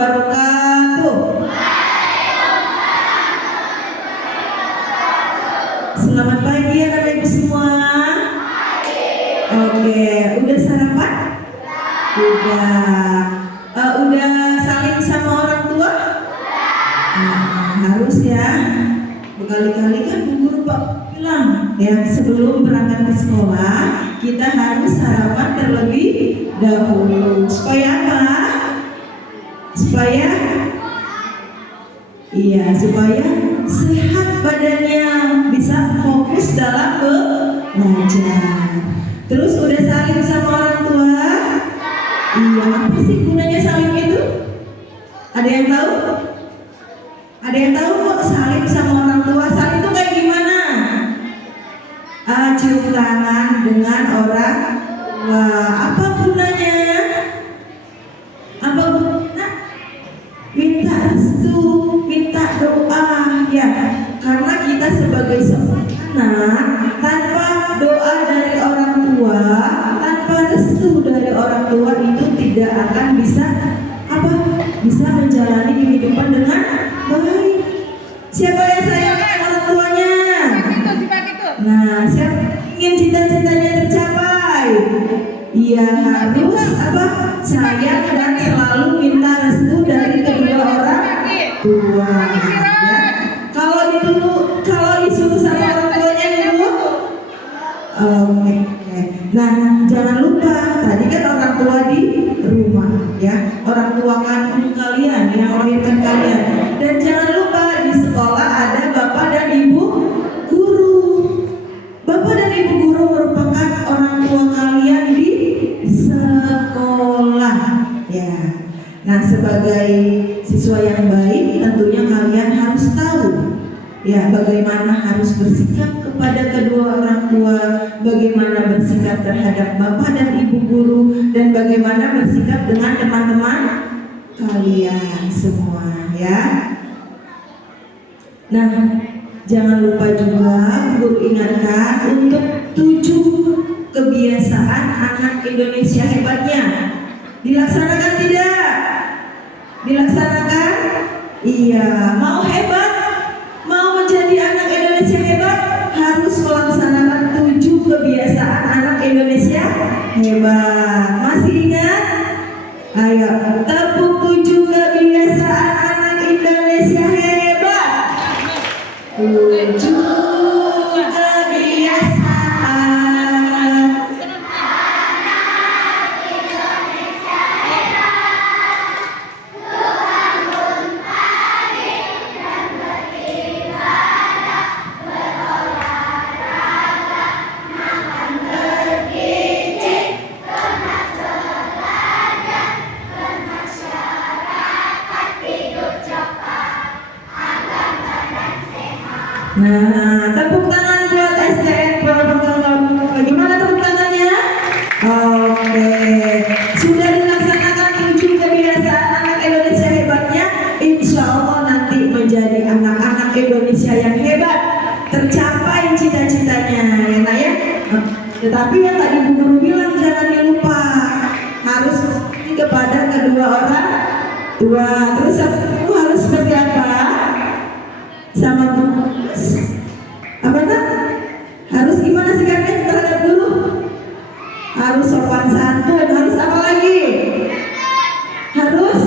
wabarakatuh. Selamat pagi anak ibu semua. Oke, udah sarapan? Udah saling sama orang tua? Harus ya. Berkali-kali kan Bu Guru Pak bilang ya, sebelum berangkat ke sekolah kita harus sarapan terlebih dahulu. Supaya apa? Supaya sehat badannya, bisa fokus dalam belajar. Terus udah saling sama orang tua? Iya, apa sih gunanya saling itu? Ada yang tahu? Ada yang tahu kok saling sama orang tua? Saling itu kayak gimana? Cium tangan dengan orang tua. Apa gunanya? Apa gunanya? Minta restu, minta doa ya. Karena kita sebagai seorang anak, tanpa doa dari orang tua, tanpa restu dari orang tua itu tidak akan bisa menjalani kehidupan dengan baik. Siapa yang sayang orang tuanya? Nah, siapa ingin cita-citanya tercapai? Ia harus sayang dan selalu minta restu dari kedua orang tua. Ya. Kalau disuruh sama orang tuanya dulu. Oke. Nah, jangan lupa tadi kan orang tua di rumah ya, orang tua kandung kalian yang melahirkan kalian. Dan jangan lupa di sekolah ada bapak dan ibu guru. Bapak dan ibu guru merupakan orang tua kalian di sekolah ya. Nah, sebagai siswa yang baik tentunya kalian harus tahu ya bagaimana harus bersikap kepada kedua orang tua, bagaimana bersikap terhadap bapak dan ibu guru, dan bagaimana bersikap dengan teman-teman kalian semua ya. Nah, jangan lupa juga Guru ingatkan untuk 7 kebiasaan anak Indonesia hebatnya. Dilaksanakan tidak? Dilaksanakan? Iya. Mau hebat? Mau menjadi anak Indonesia hebat? Harus melaksanakan 7 kebiasaan anak Indonesia hebat. Masih ingat? Ayo, tepuk 7 kebiasaan anak Indonesia hebat. 7 Nah, tepuk tangan buat SDN. Bagaimana tepuk tangannya? Oke, sudah dilaksanakan 7 kebiasaan anak Indonesia hebatnya. Insya Allah nanti menjadi anak-anak Indonesia yang hebat, tercapai cita-citanya ya nak ya. Tetapi yang tadi Bu Guru bilang jangan dilupa harus kepada kedua orang tua. Terus harus seperti apa? Sama apa nak? Harus gimana sikapnya terhadap guru? Harus sopan santun. Harus apa lagi? Harus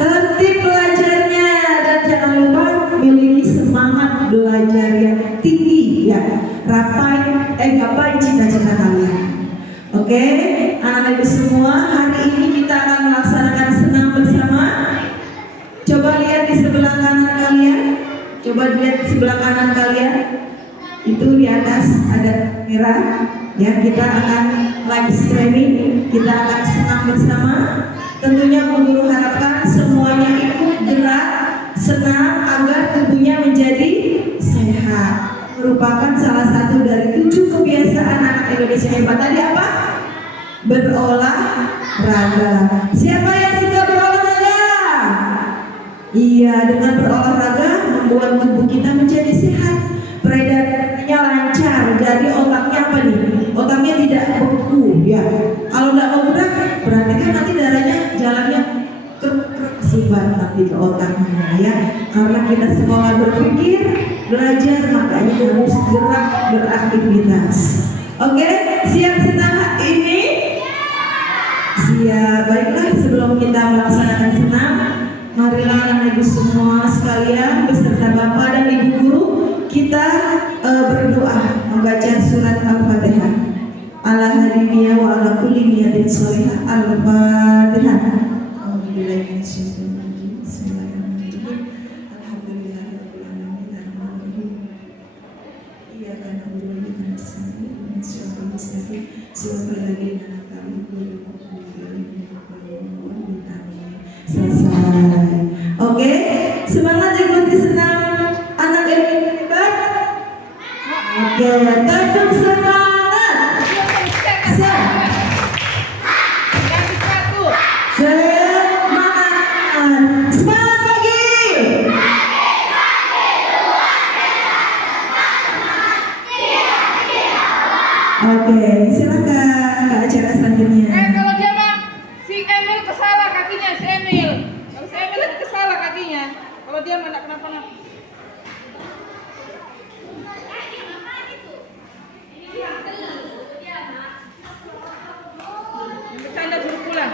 tertib belajarnya, dan jangan lupa memiliki semangat belajar yang tinggi ya. Gapai cita-cita kalian. Oke, anak ibu semua, hari ini kita akan melaksanakan senam bersama. Coba lihat di sebelah kanan kalian. Coba lihat di sebelah kanan kalian, itu di atas ada merah ya. Kita akan live streaming, kita akan senam bersama. Tentunya Bu Guru harapkan semuanya ikut gerak senam agar tubuhnya menjadi sehat. Merupakan salah satu dari 7 kebiasaan anak Indonesia hebat. Tadi apa? Berolahraga. Siapa yang suka berolahraga? Iya, dengan berolahraga membuat tubuh kita menjadi sehat, peredarannya lancar, jadi otaknya apa nih? Otaknya tidak beku ya. Kalau nggak mau gerak, berarti kan nanti darahnya jalannya ke tersebar tapi di otaknya ya. Karena kita sekolah berpikir, belajar, makanya harus gerak beraktivitas. Oke, siap senam ini? Siap. Baiklah, sebelum kita melaksanakan senam, marilah anak ibu semua sekalian beserta bapak dan ibu guru kita berdoa membaca surat Al-Fatihah. Ala hadiniya wa ala kulli niyatin sholihah. Al-Fatihah. Bismillahirrahmanirrahim. Alhamdulillahirabbil alamin. Arrahmanirrahim. Iyyaka na'budu wa iyyaka nasta'in. Shiratal mustaqim. Shiratal ladzina an'amta 'alaihim selesai. Oke, semangat ikuti senam anak ini hebat. Oke, tetap semangat. Semangat. Semangat pagi. Oke, silakan ke acara selanjutnya. Kalau dia mah si Emil kesalah kakinya, si Emil. Kalau si Emil lagi kesalah kakinya. Kalau dia mah enggak kenapa-napa. Yang bercanda suruh pulang.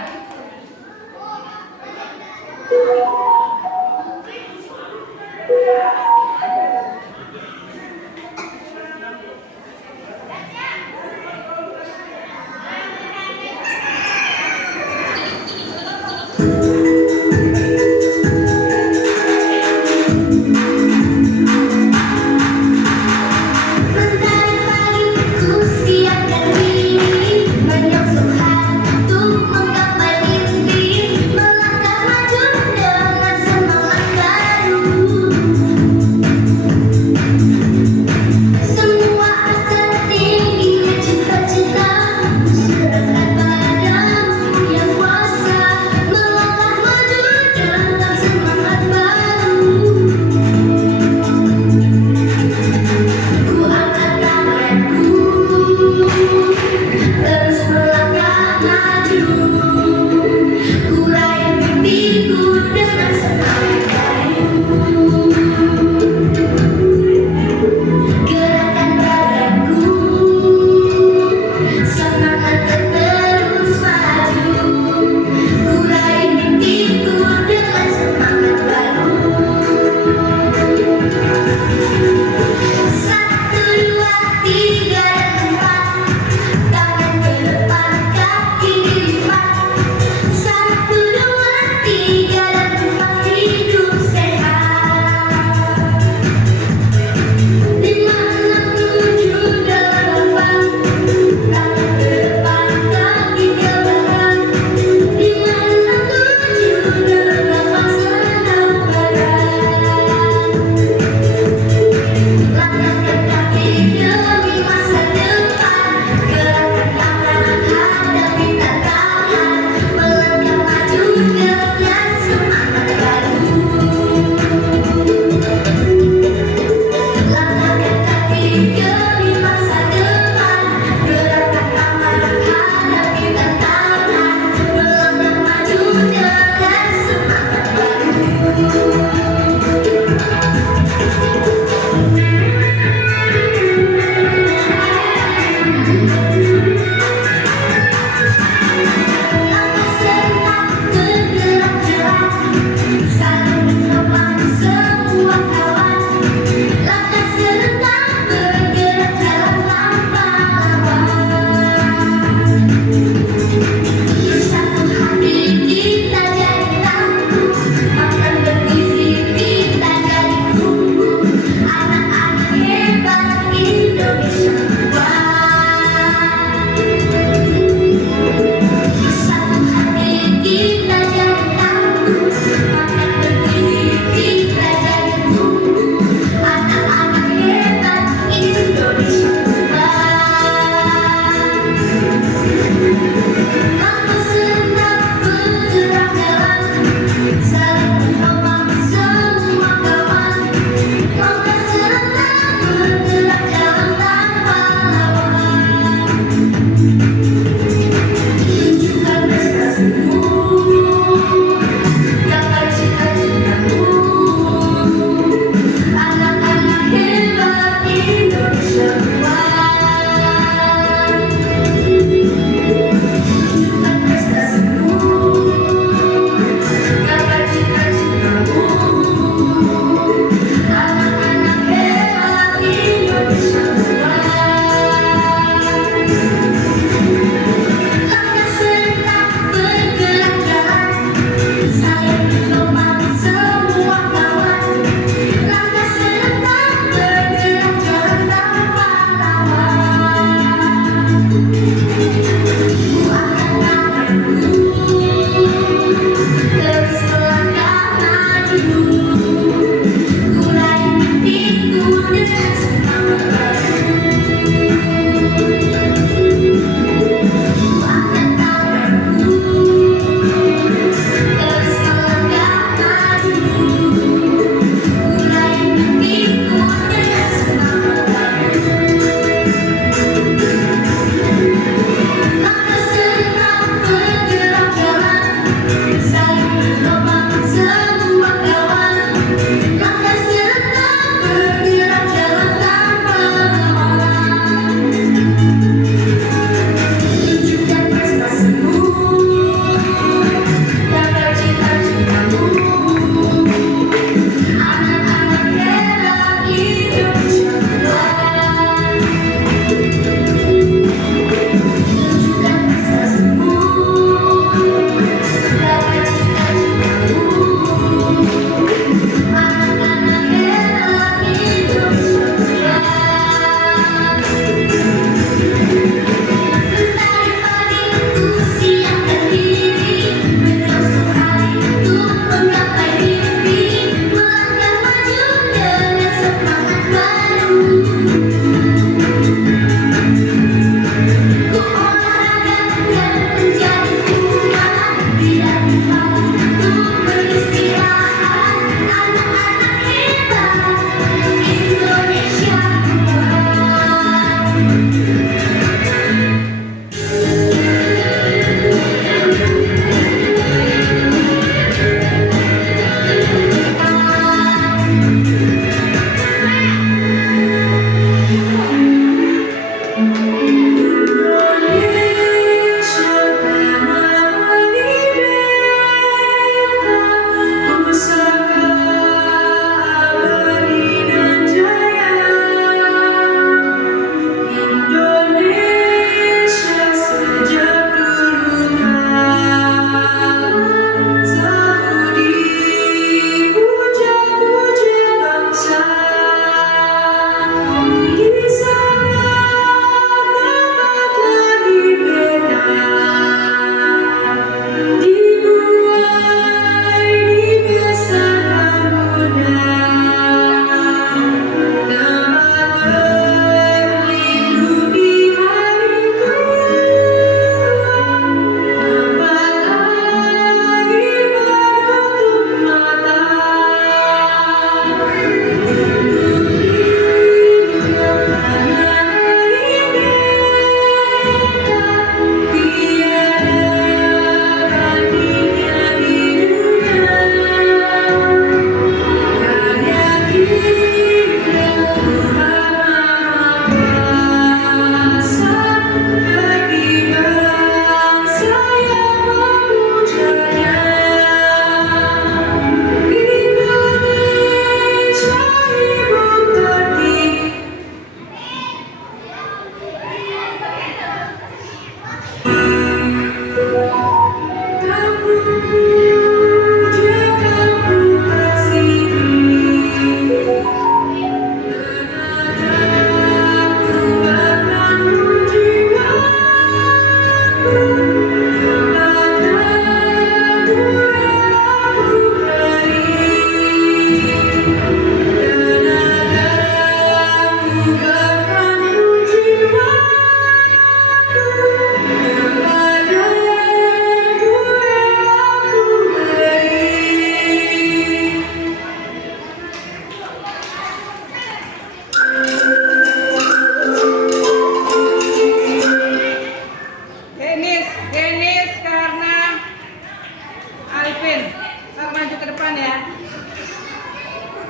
depan ya.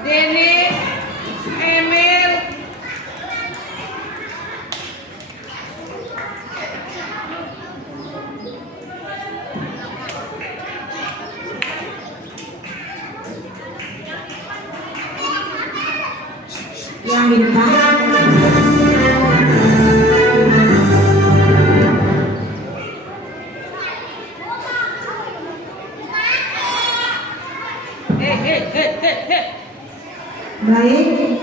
Denis, Emil, yang bintang. Baik,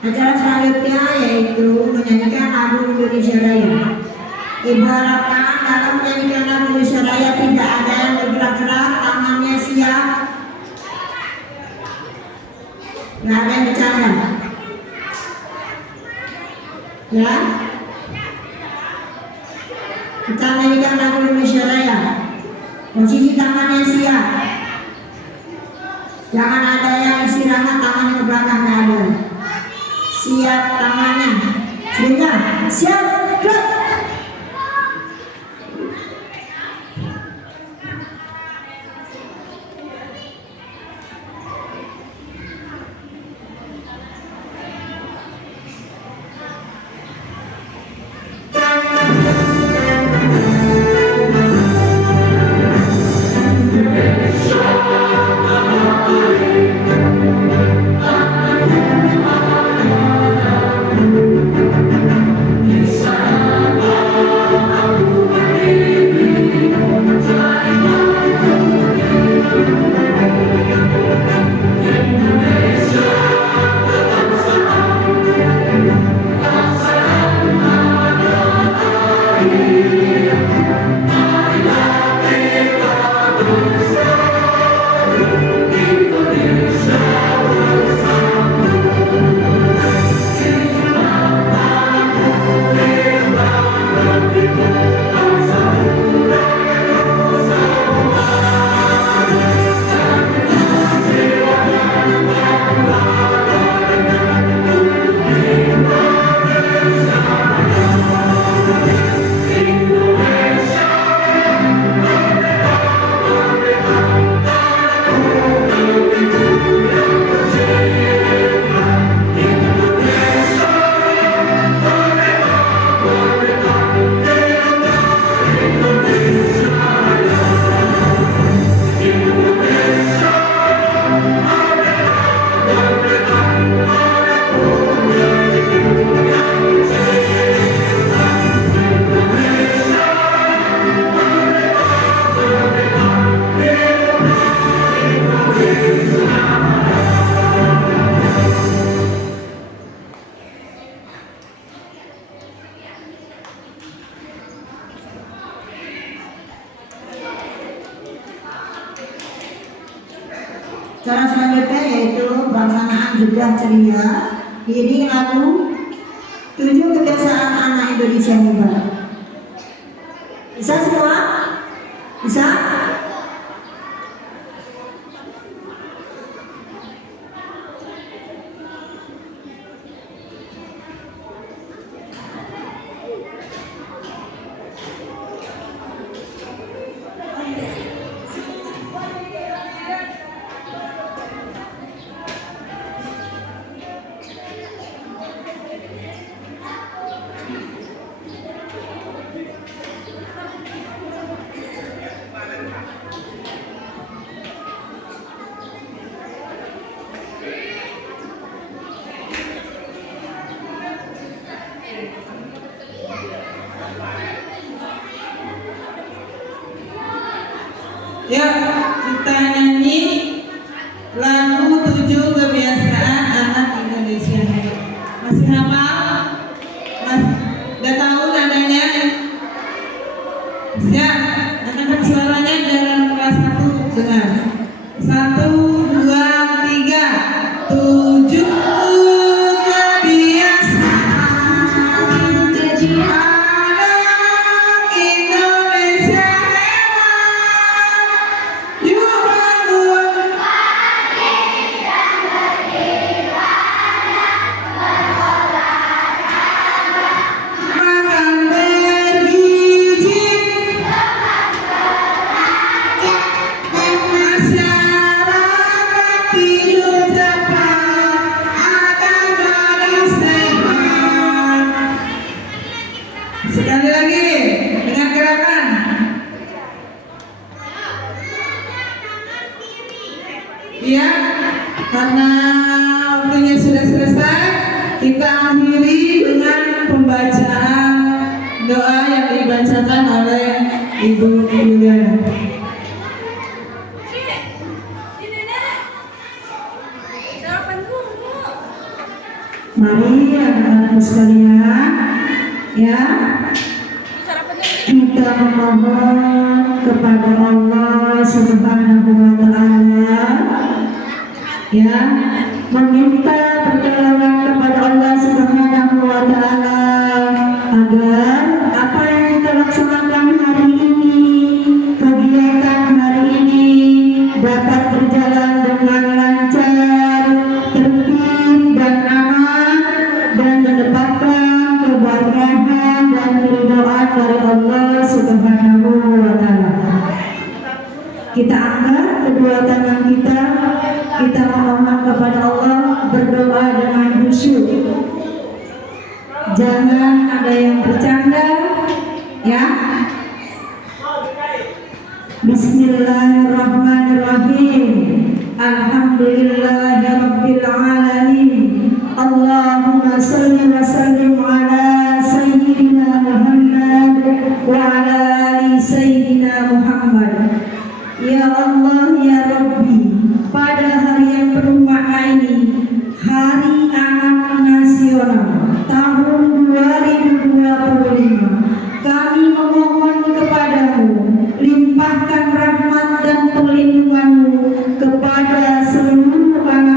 acara selanjutnya yaitu menyanyikan lagu Indonesia Raya. Ibu harapkan dalam menyanyikan lagu Indonesia Raya tidak ada yang bergerak-gerak, tangannya siap, nggak ada yang bercanda. Ya, kita menyanyikan lagu Indonesia Raya. Posisi tangannya siap. Jangan ada yang istirahat, tangannya ke belakang, nggak ada. Siap tangannya. Sehingga siap, gerak. Cara selanjutnya yaitu pelaksanaan juga ceria. Ini lagu 7 kebiasaan anak Indonesia hebat. Bisa semua? Bisa? Ya, kita nyanyi lagu 7 kebiasaan anak Indonesia. Masih hafal? Udah tahu nadanya? Siap? Anak suaranya dalam kelas 1 dengar. 1, 2, 3. 7 kebiasaan anak Indonesia. Masyarakat Ya, karena waktunya sudah selesai, kita akhiri dengan pembacaan doa yang dibacakan oleh Ibu Yuliana. Mari anak-anakku sekalian, ya, kita memohon kepada Allah Subhanahu wa Ta'ala, ya, meminta pertolongan kepada Allah Subhanahu wa Ta'ala agar apa yang kita laksanakan hari ini, kegiatan hari ini dapat berjalan dengan lancar, tertib dan aman, dan mendapatkan kebahagiaan dan keridhaan dari Allah Subhanahu wa Ta'ala. Kita angkat kedua tangan kita memohon kepada Allah, berdoa dengan khusyuk. Jangan ada yang bercanda, ya. Bismillahirrahmanirrahim. Alhamdulillahirabbil alamin. Allahumma shalli wa sallim ala sayyidina Muhammad wa ala ali sayyidina Muhammad. Ya Allah, ya Rabbi, pada hari yang penuh makna ini, Hari Anak Nasional tahun 2025, kami memohon kepadamu, limpahkan rahmat dan perlindunganmu kepada seluruh anak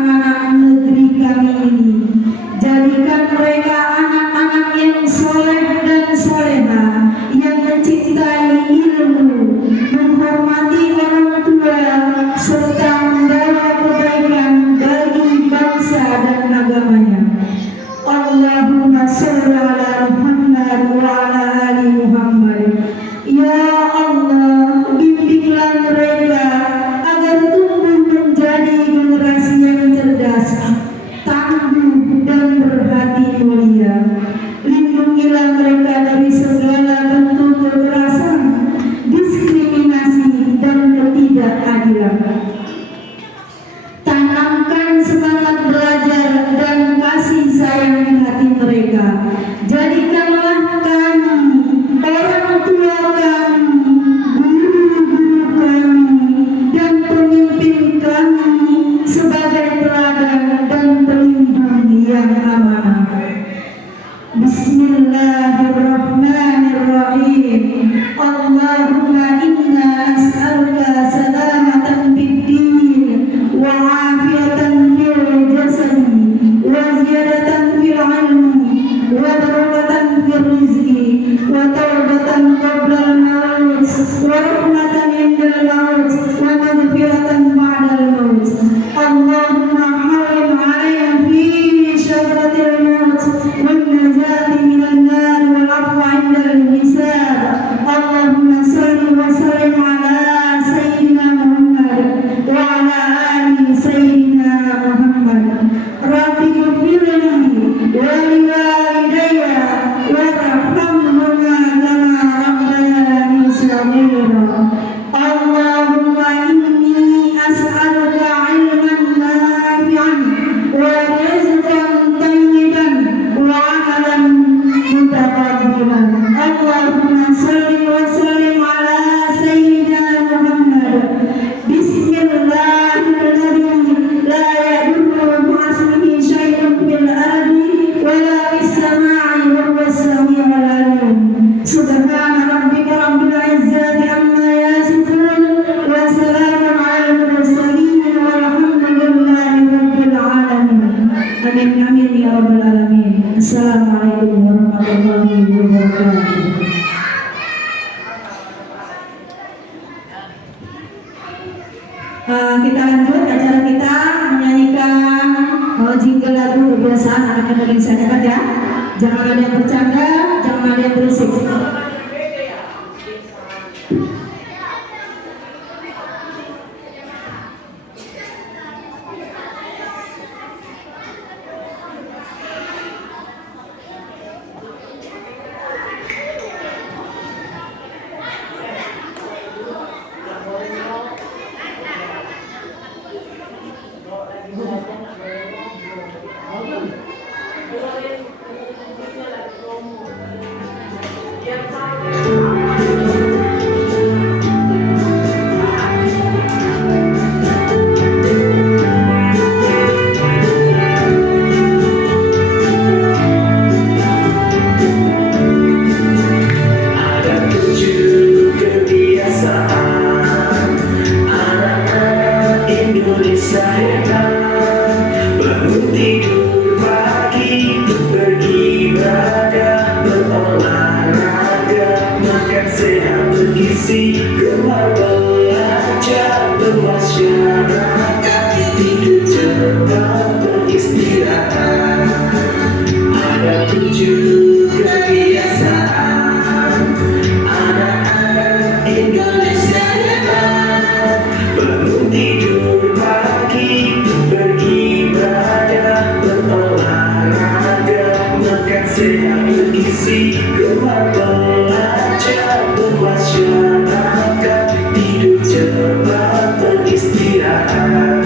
Indonesia hebat. Bangun tidur pagi, beribadah, berolahraga, makan sehat bergizi, gemar belajar, bermasyarakat, tidur cepat, beristirahat. Ada 7 kebiasaan anak-anak Indonesia hebat. Bangun tidur pagi, beribadah, berolahraga, makan sehat bergizi, gemar belajar, bermasyarakat, tidur cepat, beristirahat.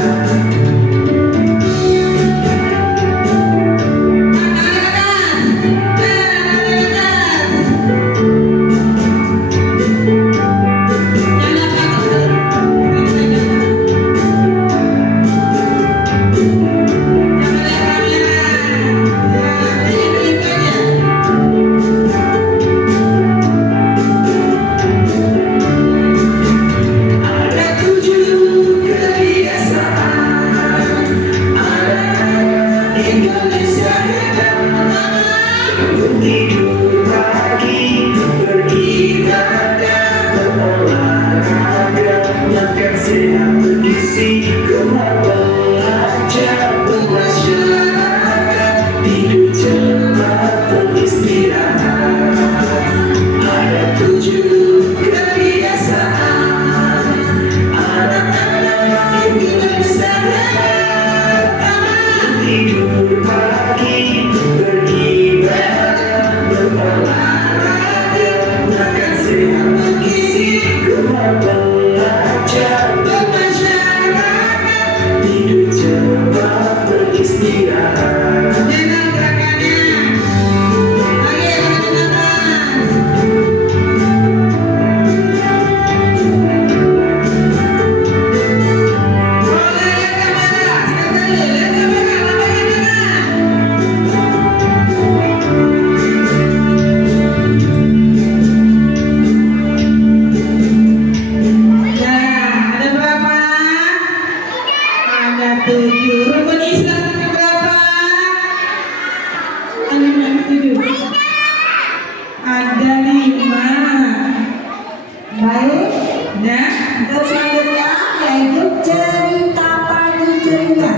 Ada 7 kebiasaan anak-anak Indonesia hebat. Bangun tidur pagi, beribadah, berolahraga, makan sehat bergizi, gemar belajar, bermasyarakat, tidur cepat, beristirahat. Ada 7 kebiasaan anak-anak Indonesia hebat. Tidur pagi, beribadah, berolahraga, makan sehat bergizi, gemar belajar, bermasyarakat, tidur cepat, beristirahat. Jangan gerakannya. Lagi nafas. Boleh lihat kamera. Sekali lihat kamera. Lambaikan tangan. Nah, ada berapa? Ada 7. Rukun Islam ada berapa? Ada 7. Ada 5. Baik. Nah, Dan selanjutnya yaitu cerita pagi ceria.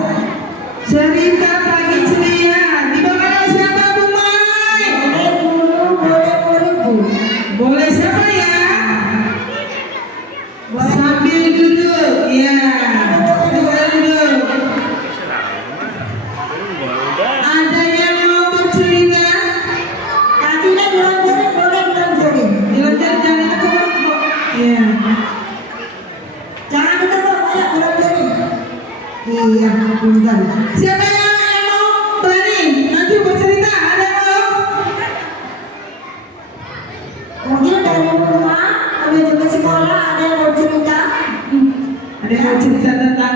cerita pagi ceria. Dibawakan oleh siapa, Bu Mai? Boleh guru, boleh murid, Bu. Boleh siapa ya? Boleh. Sambil duduk. Ya. Boleh duduk. Ada yang mau bercerita? Kakinya diloncarin, boleh diloncarin. Dilontar jangan ditekuk. Ya. Jangan ditekuk, ayo diloncarin. Iya, bentar. Siapa yang mau berani? Nanti bercerita. Ada yang mau? Mungkin dari rumah, ada juga sekolah, ada yang mau cerita. Ada yang mau cerita tentang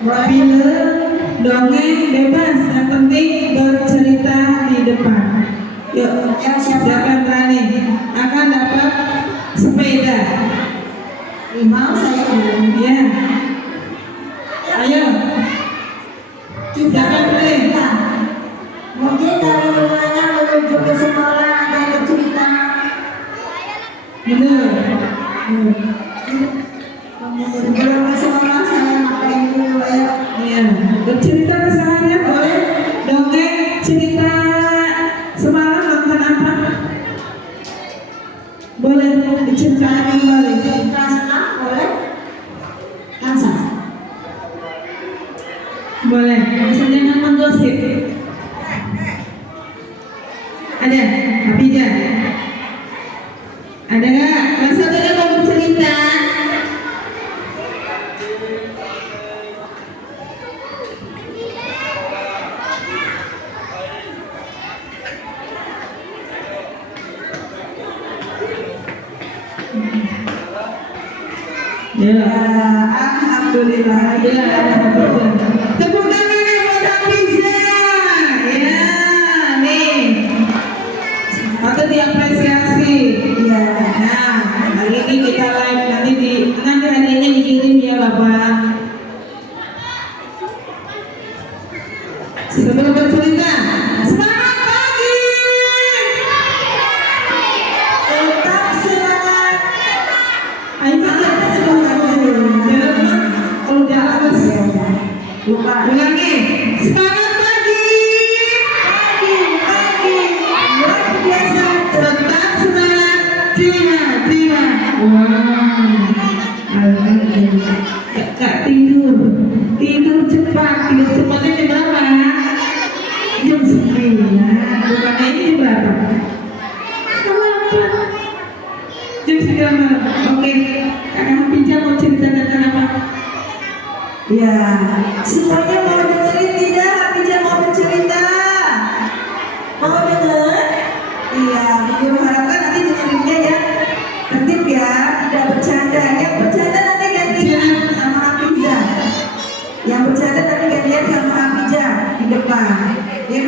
Boleh. film, dongeng, bebas. Yang penting bercerita di depan. Yuk, Yang siapa? siapa yang berani akan dapat sepeda. Imam, saya dulu. Ya, ayo. Kita Jangan berani. bercerita. Mungkin dari rumahnya menuju ke sekolah ada yang bercerita. Betul. Sebelum ke sekolah saya ngapain dulu ya? Iya, bercerita keseharian boleh. Dongeng cerita semalam nonton apa? Boleh diceritakan kembali. Kelas 6 boleh? Langsung. Boleh. Asal jangan menggosip. Ada, Abijah. Ada nggak? Kelas 1 ada mau bercerita? Ya, alhamdulillah. Ya, alhamdulillah. Tepuk tangan buat Hafizah. Ya, nih. Patut diapresiasi. Iya. Nah, hari ini kita live nanti hadiahnya dikirim ya Bapak. Sebelum bercerita, semangat pagi. Tetap semangat. Ayo kita semangat dulu. Jangan lupa kalau udah awas. Lupa. Ulangi. Semangat pagi. Pagi, luar biasa. Tetap semangat. Tina. Wow. Alhamdulillah. Kak tidur cepatnya jam berapa? Jam 9. Bukannya ini jam berapa? Jam 9 malam. Oke. Kakak Pinjam mau cerita tentang apa? Ya, semuanya mau dengerin tidak? Abija mau bercerita? Mau denger? Iya, Bibi harapkan nanti dengerinnya ya. Tertib ya, tidak bercanda. Yang bercanda nanti gantian sama Abija. Yang bercanda nanti gantian sama Abija di depan. Ya.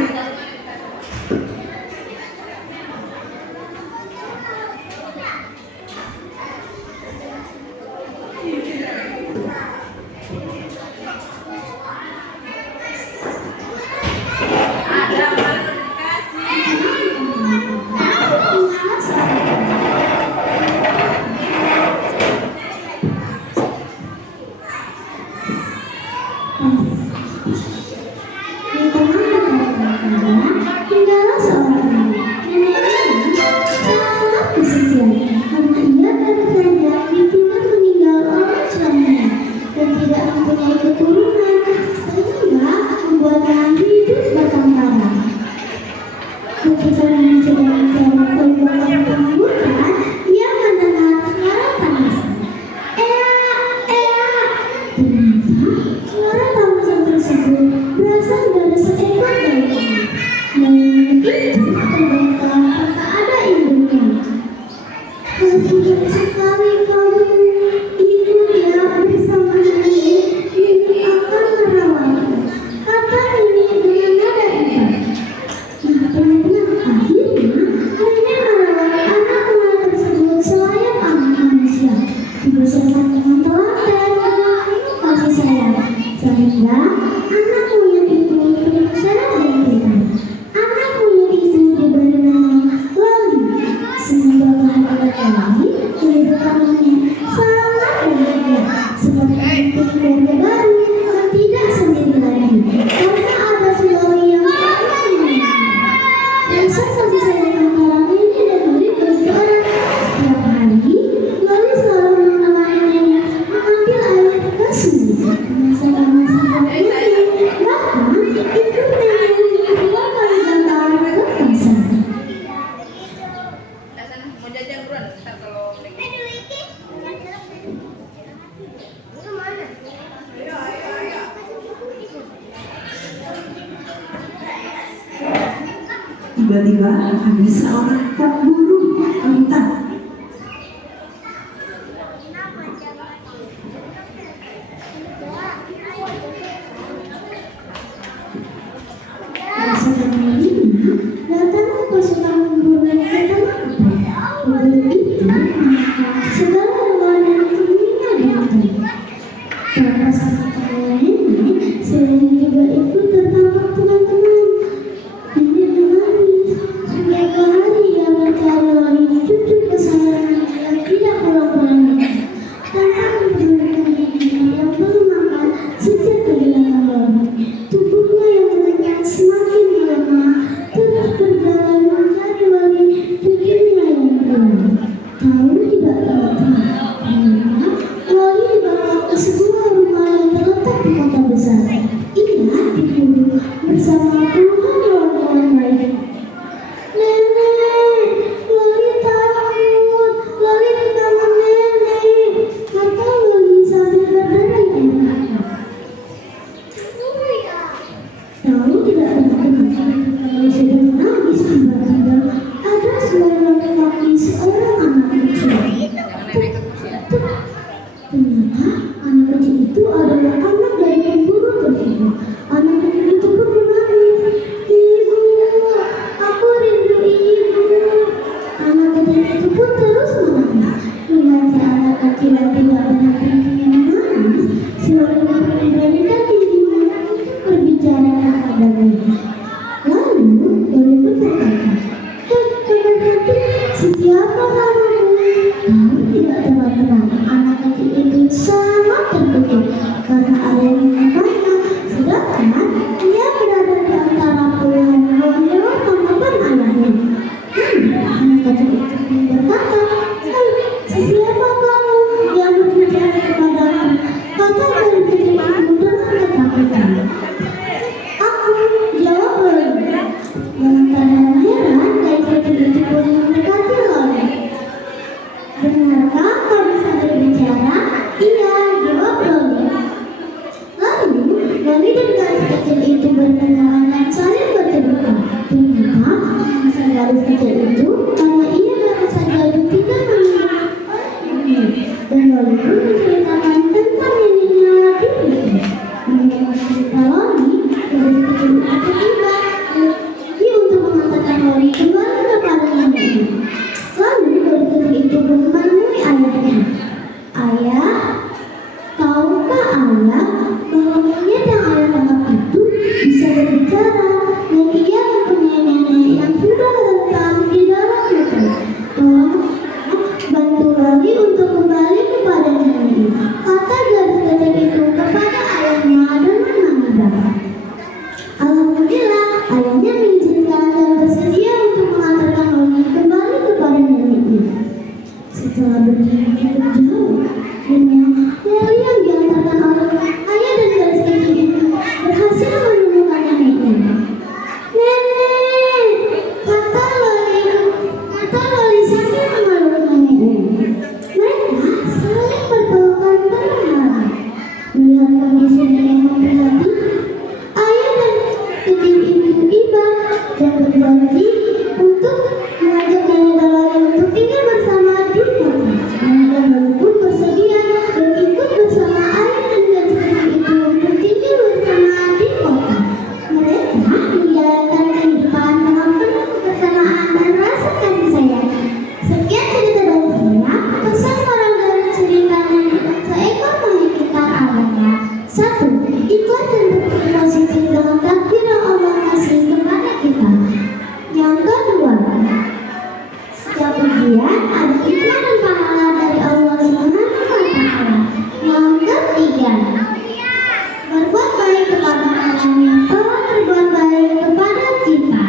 Tinggallah seorang nenek. Neneknya sangat kesepian karena ia baru saja ditinggal meninggal oleh suaminya dan tidak mempunyai keturunan sehingga membuatnya hidup batang kara. Ketika nenek sedang mencari keluarga pembukaan, ia mendengar suara tangis. Ea. Ternyata suara tangisan tersebut berasal dari seekor bayi. Bayi itu terbengkalai tak ada induknya. Kasihan sekali kamu, ibu dia bersama nenek. Ibu akan merawatmu, kata nenek dengan nada ringan. Akhirnya nenek merawat anak ular tersebut selayaknya anak manusia, dibesarkan dengan telaten dan penuh kasih sayang, sehingga anak monyet itu berbesar dan pintar. Anak monyet itu diberi nama Loli. Semoga kehadiran Loli menjadikan monyet sangat bahagia, seperti keluarga baru yang tidak sendiri lagi, karena ada si Loli yang sangat menyayangi. Rasa kasih sayang antara nenek dan Loli berkurang. Setiap hari, Loli selalu menemani nenek mengambil air ke sungai, memasak masakan nenek, bahkan ikut nenek 2 kali gantaran ke pasar. Mau jajan buruan, ntar kalau Tiba-tiba ada seorang pemburu hutan. Rasakan dirinya datanglah pasukan pemburu ke tanah hutan. Pemburu itu menangkap segala hewan yang temuinya di hutan. Bapak serta nenek selain juga ikut tertangkap teman-teman. Nenek menangis. Setiap hari ia mencari Loli, cucu kesayangan yang tidak pulang-pulang. Tanpa mempedulikan neneknya yang belum makan sejak kehilangan Loli. Tubuhnya yang lenyap semakin melemah, terus berjalan mencari Loli, cucunya yang pulang. Tahu di padanya. Lalu Doli pun berkata, benar hati, siapa kamu? Tahu tidak teman-teman, anak kecil itu sangat terkejut karena ada yang menyukainya, sedangkan dia berada di antara puluhan hewan tanggapan ayahnya. Anak kecil itu pun berkata, siapa kamu yang berbicara kepadaku? Kata dari kecil itu dengan ketakutan. Aku, jawab Doli. Dengan tanda heran, dari kecil itu pun mendekati Doli. Benarkah kau bisa berbicara? Iya, jawab Doli. Lalu, Doli dan gadis kecil itu berkenalan dan saling berterima. Ternyata, sang gadis kecil itu karena ia baru saja bertiga mengenal dan Doli pun menceritakan tentang neneknya dulu. Mendengar cerita Doli, gadis kecil itu tiba untuk mengantarkan Doli kembali kepada neneknya. Lalu gadis kecil itu pun menemui ayahnya. Ayah, tahukah ayah bahwa monyet yang ayah tangkap itu bisa berbicara dan ia mempunyai nenek yang sudah rentan di dalam hutan. Tolong bantu Doli untuk kembali kepada neneknya, kata gadis kecil itu kepada ayahnya dengan menangis. Alhamdulillah, ayahnya mengizinkan dan bersedia untuk mengantarkan Doli kembali kepada neneknya. Setelah berjalan cukup jauh, Doli yang diantarkan oleh ayah dan gadis kecil itu berhasil menemukan neneknya. Nenek, kata Doli sambil memeluk neneknya. Mereka saling berpelukan berharap. Melihat kondisi nenek memprihatinkan, ayah dan kecil itu tiba dan berjanji untuk mengajak nenek Doli untuk tinggal bersama di kota. Nenek Doli pun bersedia dan ikut bersama ayah dan gadis kecil itu untuk tinggal bersama di kota. Mereka menjalankan kehidupan dengan penuh kebersamaan dan rasa kasih sayang. Sekian cerita dari saya. Pesan moral dari cerita nenek dan seekor monyet pintar adalah: 1. Ikhlas dan berpikir positif dengan takdir yang Allah kasih kepada kita. Yang kedua, setiap ujian ada hikmah dan pahala dari Allah Subhanahu wa Ta'ala. Yang ketiga, berbuat baik kepada orang yang telah berbuat baik kepada kita.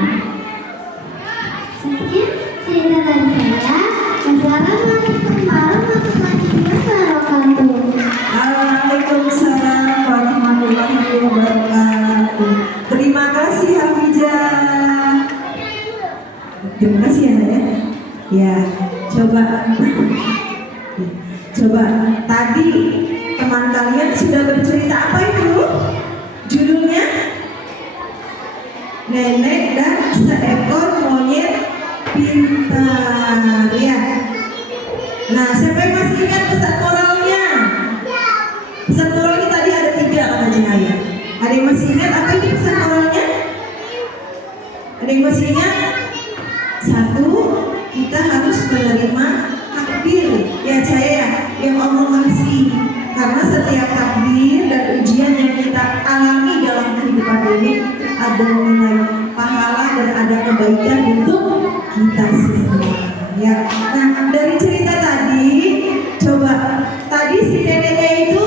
Sekian cerita dari saya. Wassalamualaikum warahmatullahi wabarakatuh. Waalaikumsalam warahmatullahi wabarakatuh. Terima kasih Hafijah. Terima kasih ya, Naya. Ya, coba tadi teman kalian sudah bercerita apa itu? Judulnya Nenek dan Seekor Monyet Pintar, ya. Nah, siapa yang masih ingat pesan moralnya? Pesan moralnya tadi ada 3 kata Cahaya. Ada yang masih ingat apa ini pesan moralnya? Ada yang masih ingat? 1, kita harus menerima takdir, ya Cahaya, yang Allah kasih. Karena setiap takdir dan ujian yang kita alami dalam kehidupan ini ada nilai pahala dan ada kebaikan untuk kita semua. Ya. Nah, dari cerita tadi, coba tadi si neneknya itu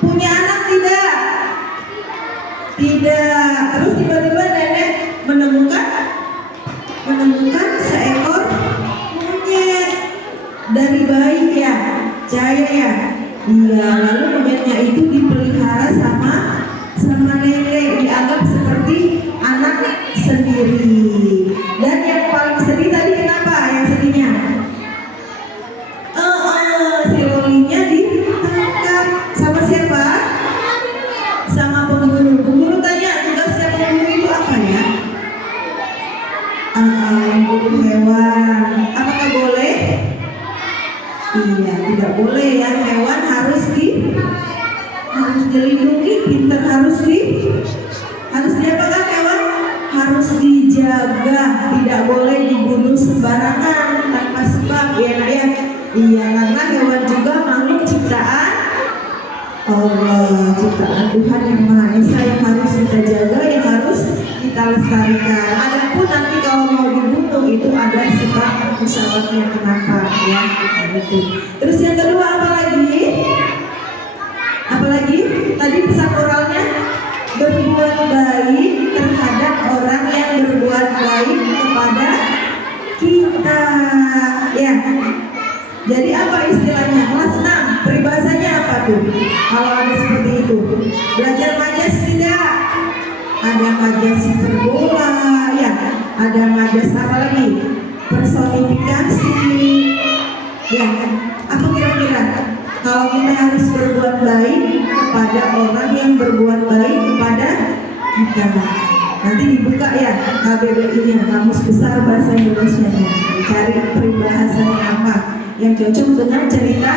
punya anak tidak? Tidak. Terus tiba-tiba nenek menemukan seekor monyet dari bayi, ya, Cahaya ya. Iya. Lalu monyetnya itu dipelihara sama nenek, dianggap seperti anak sendiri. Dan yang paling sedih tadi kenapa? Yang sedihnya? Si Lolinya ditangkap sama siapa? Sama pemburu. Pemburu tanya tugasnya pemburu itu apa ya? Memburu hewan. Apakah boleh? Iya, tidak boleh ya. Hewan harus dilindungi, pintar harus diapakan hewan? Harus dijaga, tidak boleh dibunuh sembarangan tanpa sebab, ya nak ya. Iya, karena hewan juga makhluk ciptaan Allah, ciptaan Tuhan yang Maha Esa yang harus kita jaga, yang harus lestarikan. Adapun nanti kalau mau dibunuh itu ada sebab pesawatnya kenapa ya gitu. Terus yang kedua apa lagi? Apalagi tadi pesan moralnya berbuat baik terhadap orang yang berbuat baik kepada kita ya. Jadi apa istilahnya? Kelas 6 peribahasanya apa tuh? Kalau ada seperti itu belajar majas tidak? Ada majas hiperbola ya, ada majas apa lagi? Personifikasi ya. Apa kira-kira? Kalau kita harus berbuat baik kepada orang yang berbuat baik kepada kita. Nanti dibuka ya KBBI-nya, Kamus Besar Bahasa Indonesia-nya. Cari peribahasanya apa yang cocok dengan cerita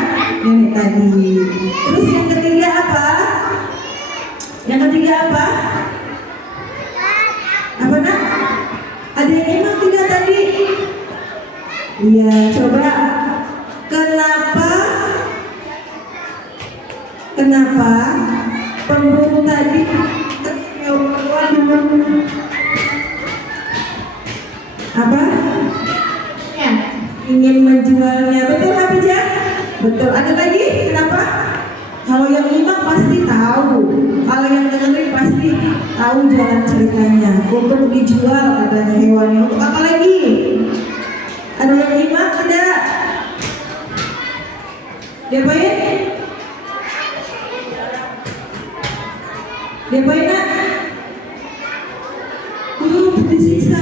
nenek tadi. Terus yang ketiga apa? Yang ketiga apa? Apa nak? Ada yang emang tidak tadi? Iya, coba. Kenapa pemburu tadi apa? Ya, ingin menjualnya. Betul Hafijah? Betul. Ada lagi? Kenapa? Kalau yang nyimak pasti tahu. Kalau yang dengerin pasti tahu jalan ceritanya. Untuk dijual adanya hewannya. Untuk apa lagi? Ada yang nyimak tidak? Diapain? Diapain nak? Oh, untuk disiksa.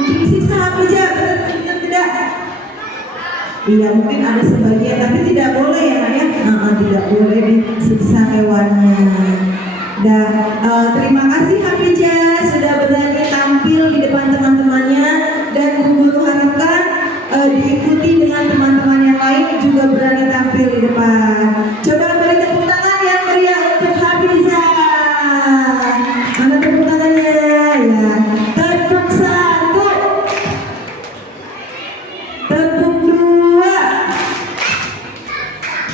Untuk disiksa apa aja? Benar tidak? Iya, mungkin ada sebagian, tapi tidak boleh ya nak ya. Tidak boleh disiksa hewannya. Dan terima kasih Hafijah sudah berani tampil di depan teman-temannya, dan Bu Guru harapkan diikuti dengan teman-teman yang lain juga berani tampil di depan. Coba beri tepuk tangan yang meriah untuk Hafijah. Mana tepuk tangannya ya? Tepuk 1, tepuk 2,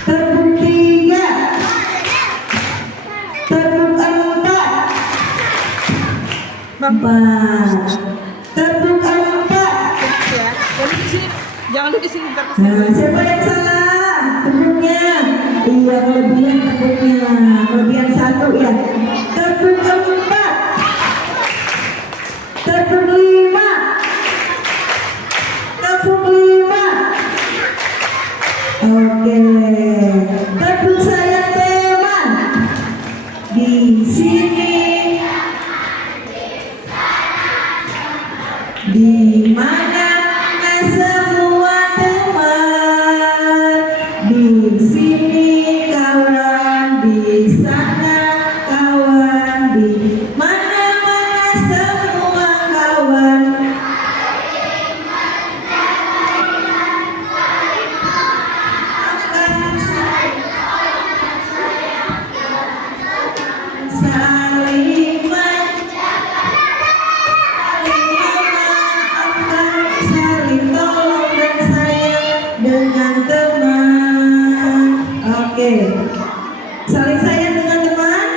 tepuk 3, tepuk 4, tepuk 4. Ya, boleh di sini. Jangan duduk di sini ntar kesana. Nah, siapa yang salah? Tepuknya. Iya, kelebihan tepuknya. Kelebihan 1 ya. Tepuk 4. Tepuk 5. Tepuk 5. Oke. Tepuk sayang teman. Di sini. Di mana semua teman, di sini kawan, di sana kawan, di mana-mana semua kawan. Saling saling tolong dan sayang dengan teman. Oke. Saling sayang dengan teman,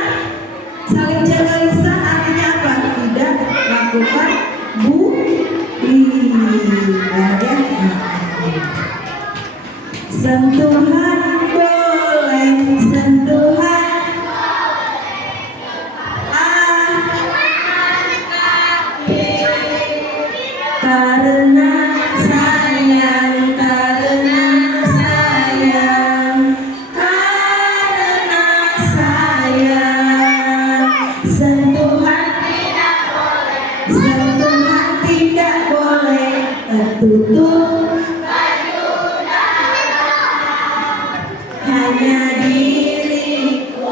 saling jaga lisan artinya apa? Tidak lakukan bully. Ya. Sentuhan boleh, sentuhan karena sayang, karena sayang, karena sayang. Sentuhan tidak boleh tertutup, hanya diriku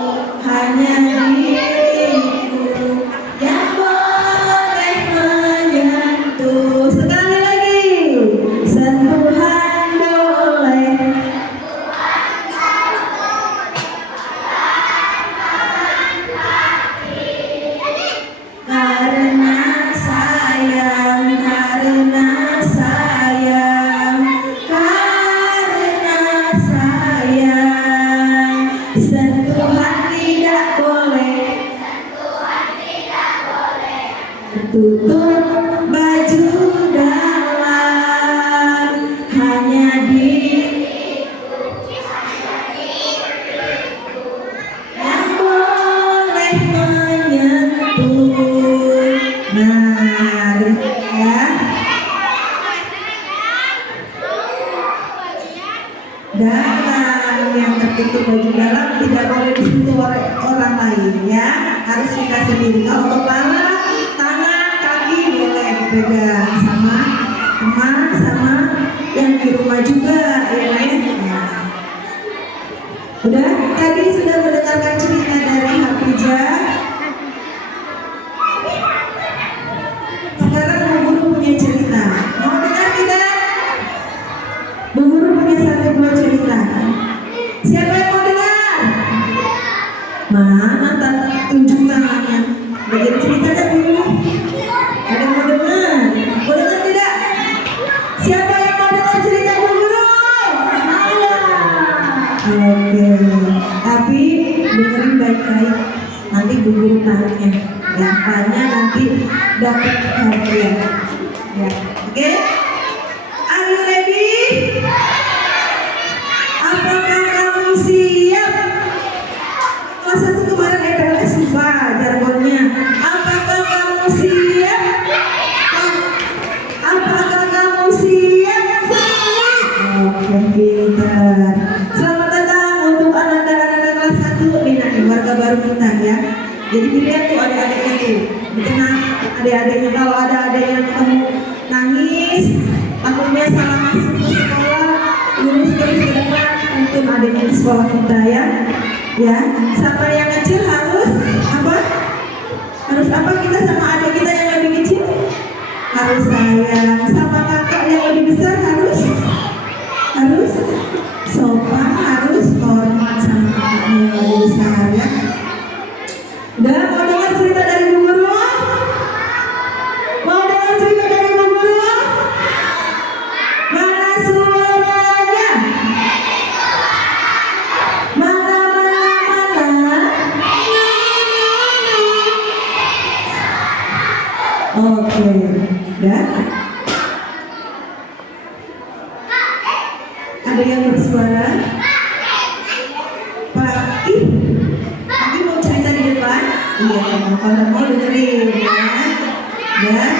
yang boleh menyentuh. Sekali lagi, sentuhan boleh, karena sayang, karena sayang. tutup baju dalam, hanya di yang boleh menyentuh. Nah, ya. Dalam yang tertutup baju dalam tidak boleh disentuh oleh orang lain ya, harus kita sendiri. Kalau kepala, tangan, kaki boleh dipegang sama teman, sama yang di rumah juga ya lain. Udah, tadi sudah mendengarkan cerita dari Hafizah. Sekarang Bu Guru punya cerita. Mau dengar tidak? Bu Guru punya 1-2 cerita. Siapa yang mau dengar? Mana tunjuk tangannya. Bagaimana ceritanya dulu? Ada yang mau dengar? Mau dengar tidak? Siapa yang mau dengar cerita Bu Guru? Saya. Oke. Tapi dengerin baik-baik. Nanti Bu Guru tanya. Yang tanya nanti dapat hadiah. Ya. Oke? Are you ready? Apakah kamu siap? Kelas 1 kemarin EPLS susah jargonnya. Apakah kamu siap? Apakah kamu siap? Siap. Oke, pintar. Selamat datang untuk anak-anak kelas 1 nih warga baru kita ya. Jadi dilihat tuh adik-adiknya tuh. Tenang adik-adiknya, kalau ada adik yang kamu nangis, takutnya salah masuk ke sekolah, lulus terus ke depan, tuntun adiknya di sekolah kita ya. Ya, sama yang kecil harus apa? Harus apa kita sama adik kita yang lebih kecil? Harus sayang. Sama kakak yang lebih besar harus sopan, harus hormat sama kakaknya yang lebih besar ya. Udah, mau dengar cerita dari Bu Guru? Mau dengar cerita dari Bu Guru? Mana suaranya? Mana? Oke, udah. Ada yang bersuara? Pak, Abi mau cerita di depan? Iya, kalau mau dengerin ya. Ya.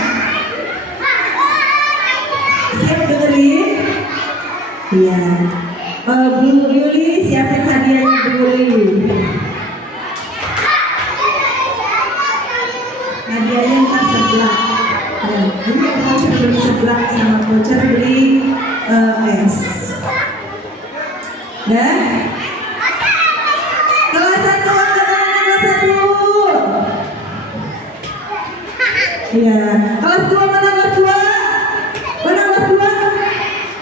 Siap dengerin? Iya. Bu Yuli, siapin hadiahnya Bu Yuli. Hadiahnya ntar sebelah. Ya, ini voucher beli sebelah sama voucher beli es. Dan kelas 1 angkatan kelas 1. Iya, kelas 2 mana kelas 2? Mana kelas 2?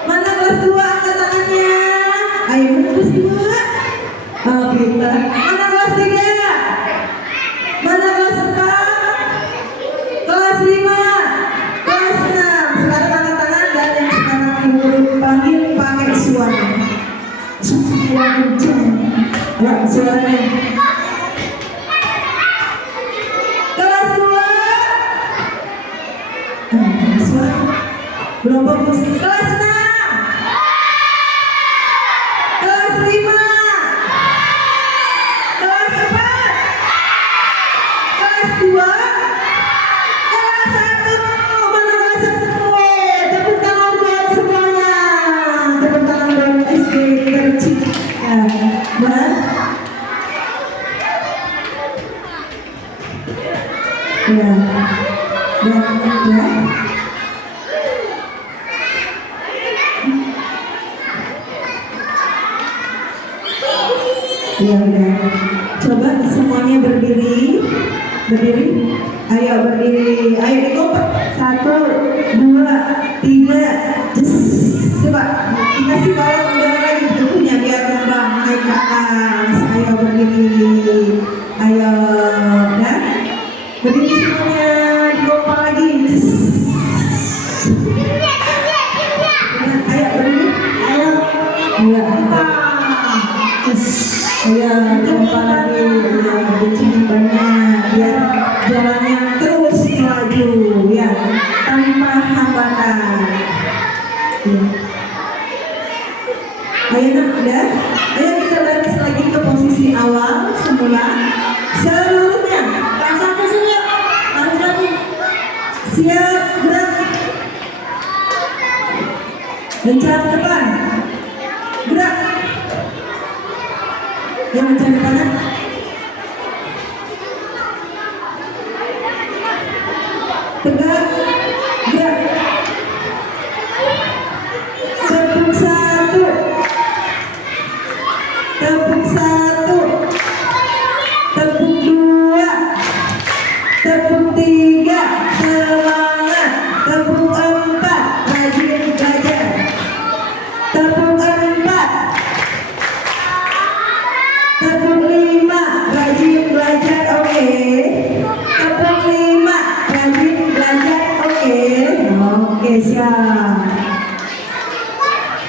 Mana kelas 2 angkat tangannya? Ayo mana kelas 2? Oh, pintar. Mana kelas 3? Mana kelas 4? Kelas 5? Kelas 6. Sekarang angkat tangan dan yang sekarang Ibu panggil pakai suara. Suaranya. Kelas 2. Suara belum bagus. Kelas 6. Kelas 5. Kelas 4. Kelas 2. Kelas 1. Mana kelas 1? Tepuk tangan buat semuanya. Tepuk tangan buat SD tercinta. Ya. Ya udah. Coba semuanya berdiri. Berdiri. Ayo berdiri. Ayo dikompet. 1, 2, 3. Coba dikasih balon udara lagi bentuknya biar terbang naik ke atas. Ayo berdiri. Ayo. Udah. Berdiri semuanya, dikompet lagi. Ayo berdiri. Ayo. Ayo. Ayo kompak lagi. Ayo bikin banyak biar jalannya terus maju. Siap, gerak. Kencang depan. Gerak. Yang kencang depan. Tegak. Gerak. Tepuk satu. Tepuk satu. Tepuk dua. Tepuk tiga. Semangat. Tepuk empat. Rajin belajar. Tepuk empat. Tepuk lima. Rajin belajar. Oke. Tepuk lima. Rajin belajar. Oke. Oke, siap.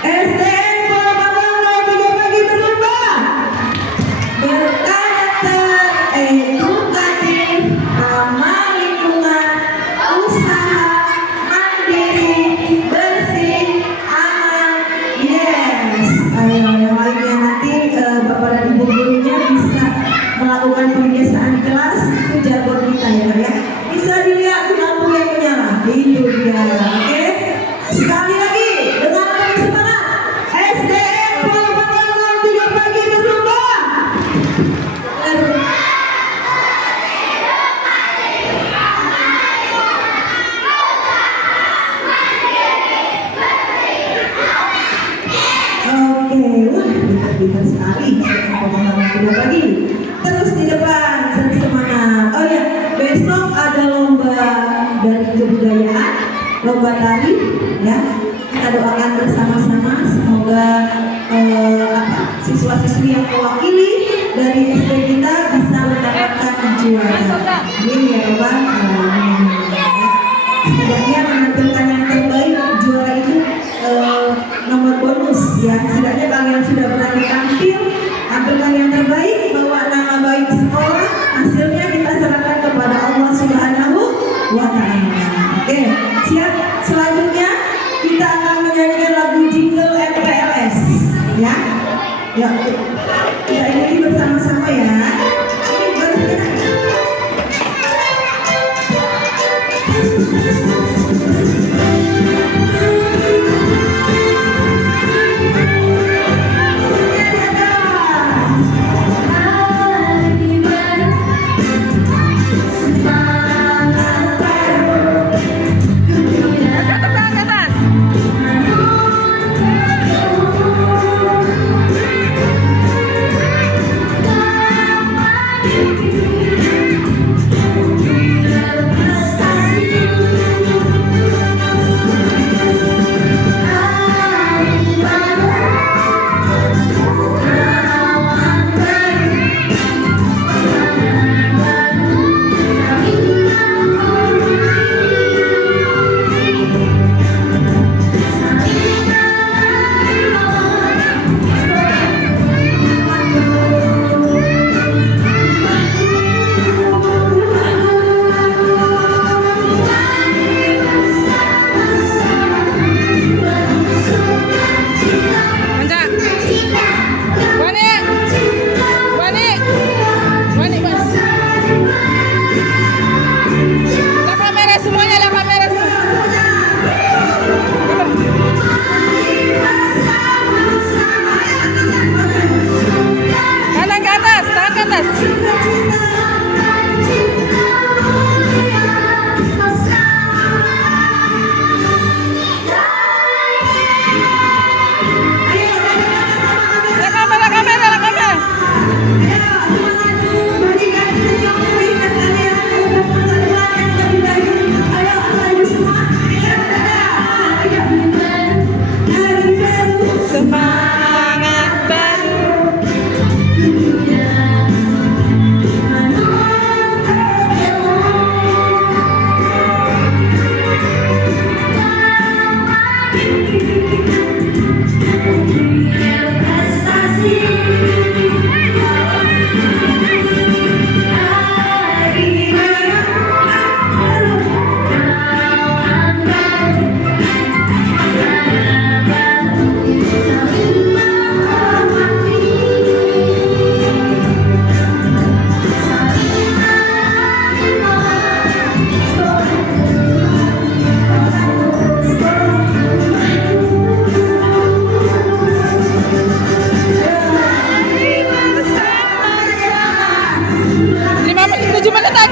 SDN Pulau Panggang 3 pagi berlomba berkarakter edukatif, ramah lingkungan, usaha mandiri, bersih, aman. Yes. Ayo yang lainnya nanti bapak dan ibu gurunya bisa melakukan pembiasaan kelas. Itu jargon kita ya. Bisa dilihat lampu yang menyala. Itu dia. Oke. Sekali lagi dengan penuh semangat. SDN Pulau Panggang 3 pagi berlomba. Oke, wah pintar sekali. Pengalaman 3 pagi. Terus di depan semangat. Oh ya, besok ada lomba dari kebudayaan, lomba tari, ya. Kita doakan bersama-sama semoga siswa-siswi yang mewakili dari SD kita bisa mendapatkan juara. Amin ya Rabbal Alamin. Setidaknya menampilkan yang terbaik, juara itu nomor bonus ya. Setidaknya kalian sudah berani tampilkan yang terbaik, bawa nama baik sekolah. Hasilnya kita serahkan kepada Allah Subhanahu wa Ta'ala. Oke, siap. Selanjutnya kita akan menyanyikan lagu Jingle MPLS ya. Ya, kita ikuti bersama-sama ya. Ini baru kita.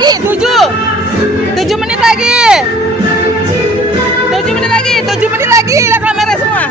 lagi, 7 menit lagi. 7 menit lagi, 7 menit lagi. Lah kamera semua.